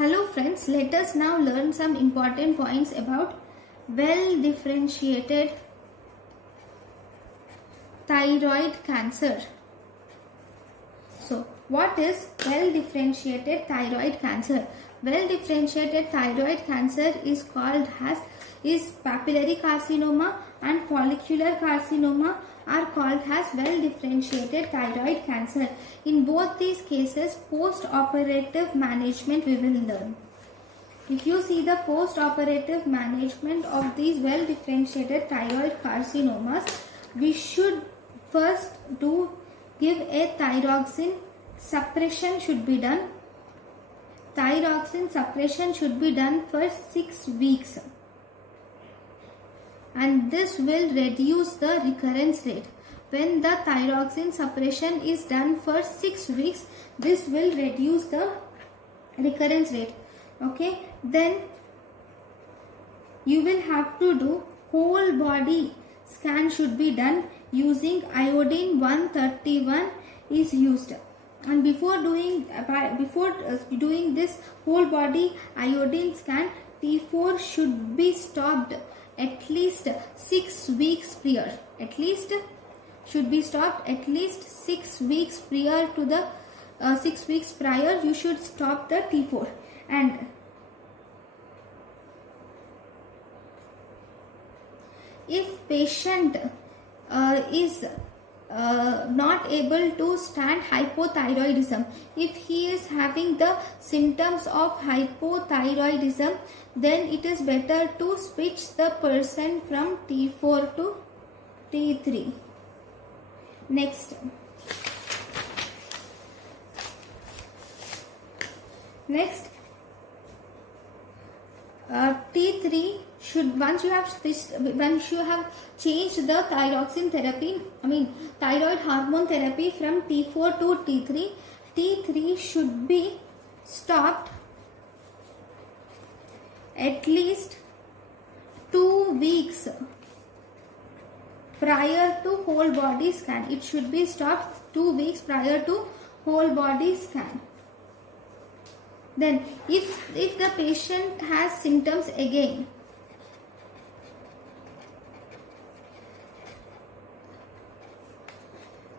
Hello friends, let us now learn some important points about well differentiated thyroid cancer. So what is well differentiated thyroid cancer? Well differentiated thyroid cancer is called as papillary carcinoma and follicular carcinoma are called as well differentiated thyroid cancer. In both these cases, post-operative management we will learn. If you see the post-operative management of these well differentiated thyroid carcinomas, we should first give a thyroxine suppression should be done. Thyroxine suppression should be done for 6 weeks. And this will reduce the recurrence rate. When the thyroxine suppression is done for 6 weeks, this will reduce the recurrence rate. Okay, then you will have to do whole body scan should be done using iodine 131 is used. And before doing this whole body iodine scan, T4 should be stopped at least 6 weeks prior. Should be stopped at least 6 weeks prior to the 6 weeks prior. You should stop the T4. And if patient is not able to stand hypothyroidism, if he is having the symptoms of hypothyroidism, then it is better to switch the person from T4 to T3. Next, T3 should, once you have changed the thyroxine therapy, thyroid hormone therapy from T4 to T3, T3 should be stopped at least 2 weeks prior to whole body scan. It should be stopped 2 weeks prior to whole body scan. Then if the patient has symptoms again,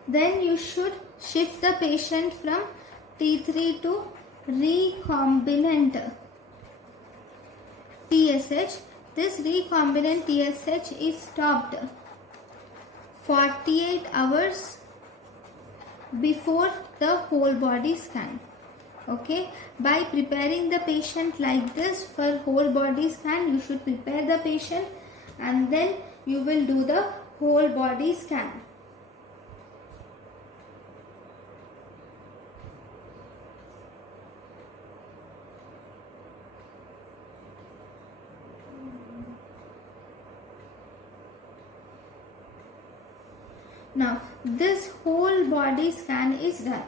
then you should shift the patient from T3 to recombinant TSH. This recombinant TSH is stopped 48 hours before the whole body scan. Okay, by preparing the patient like this for whole body scan, you should prepare the patient and then you will do the whole body scan. Now, this whole body scan is done.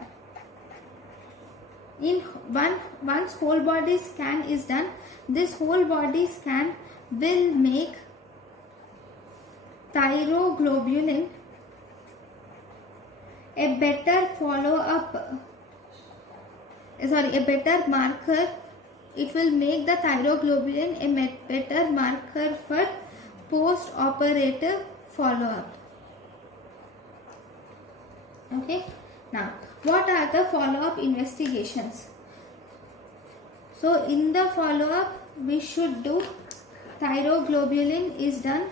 Once whole body scan is done, this whole body scan will make thyroglobulin a better a better marker. It will make the thyroglobulin a better marker for post-operative follow-up. Okay, now what are the follow-up investigations? So in the follow-up we should do thyroglobulin is done.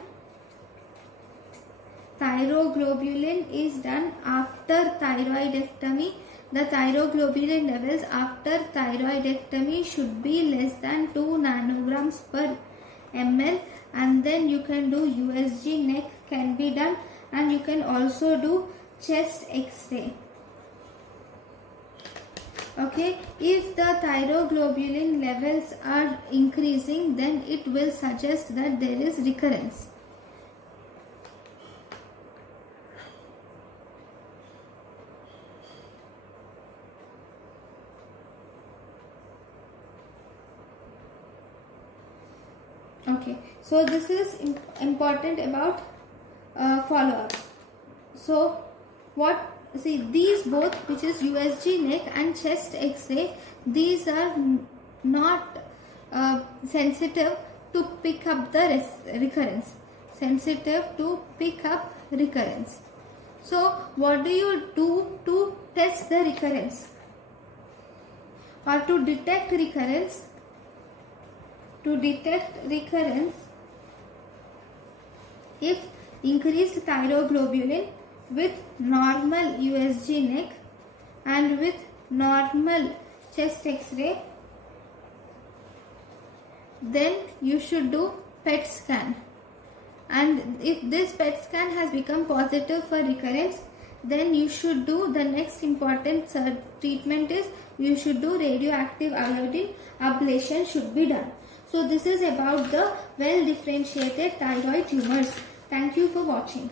Thyroglobulin is done after thyroidectomy. The thyroglobulin levels after thyroidectomy should be less than 2 nanograms per ml, and then you can do USG neck can be done, and you can also do chest X-ray. Okay, if the thyroglobulin levels are increasing, then it will suggest that there is recurrence. Okay, so this is important about follow-up. So see, these both, which is USG neck and chest X-ray, these are not sensitive to pick up the recurrence. Sensitive to pick up recurrence. So what do you do to test the recurrence or to detect recurrence? To detect recurrence, if increased thyroglobulin with normal USG neck and with normal chest X-ray, then you should do PET scan. And if this PET scan has become positive for recurrence, then you should do the next important treatment is you should do radioactive iodine ablation should be done. So this is about the well differentiated thyroid tumors. Thank you for watching.